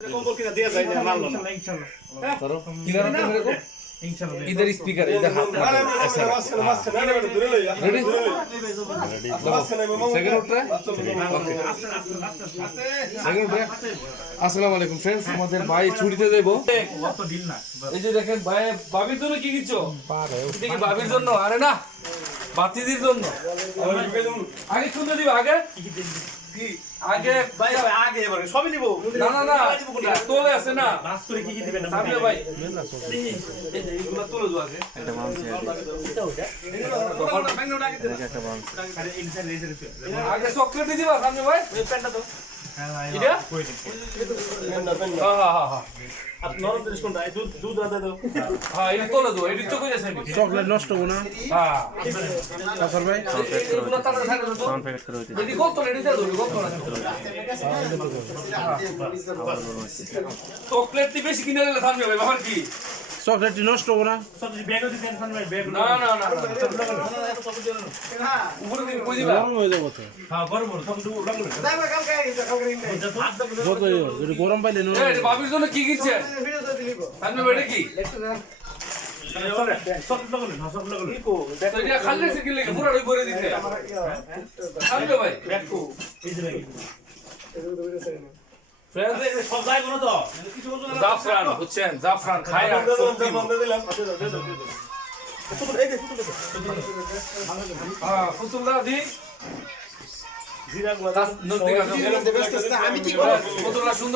কম্বল কিনা দিয়ে যায় না মানলো না ইনশাআল্লাহ ধরো কিনার আপনি মেরে কো ইনশাআল্লাহ ইধার স্পিকার ইধার হাত রেডি সেকেন্ড উঠে সেকেন্ড উঠে আসসালামু আলাইকুম फ्रेंड्स আমাদের ভাই ছুটিতে দেব অত ডিল না এই যে দেখেন ভাই ভাবির জন্য কি কিনছো এটা কি ভাবির জন্য আরে না বাতিদির জন্য আগে শুনতে দিবা আগে কি আগে ভাই আগে এবারে সবই নিব না না না তোলে আছে না বাস করে কি দিবেন সামনে ভাই এইগুলা তোলে দাও আগে একটা মাংস একটা মাংস আরে ইনসাইড রেজার আগে চকলেট দিবা সামনে ভাই প্যান্টটা তো এটা কই দেন হ্যাঁ হ্যাঁ হ্যাঁ আর নরম জিনিস কোনটা এই দুধ রাতে দাও হ্যাঁ এটা তোলে দাও এটা চকই যাচ্ছে চকলেট নষ্ট হবো না হ্যাঁ কাসার ভাই এগুলো তাড়াতাড়ি থাকে তো সাউন্ড প্যাকেট করে দিতে যদি কত রেডি দাও কত না চকলেট টি বেশি কিনে নিলে সামনে ভাই বাবার কি চকলেটটি নষ্ট হবো না সব ব্যাগও দিতেন খান ভাই ব্যাগ না না না উপরে দিকে কই দিবা গরম হয়ে যাবো তো হ্যাঁ গরম গরম সব দু লাগলো যত যদি গরম পাইলে নো এই বাবির জন্য কি কিনছে সামনে বেড়ে কি সব লাগলো না সব লাগলো তো এটা খালি সে কি লাগে পুরোটাই ভরে দিতে সামনে ভাই এই যে ব্যাগ फ्रेंड्स সব যাইবো না তো জাফরান বুঝছেন জাফরান খায় না হ্যাঁ ফুতুলদা দি জিরা নজদিক আছে আমি কি করব ফুতুলদা সুন্দর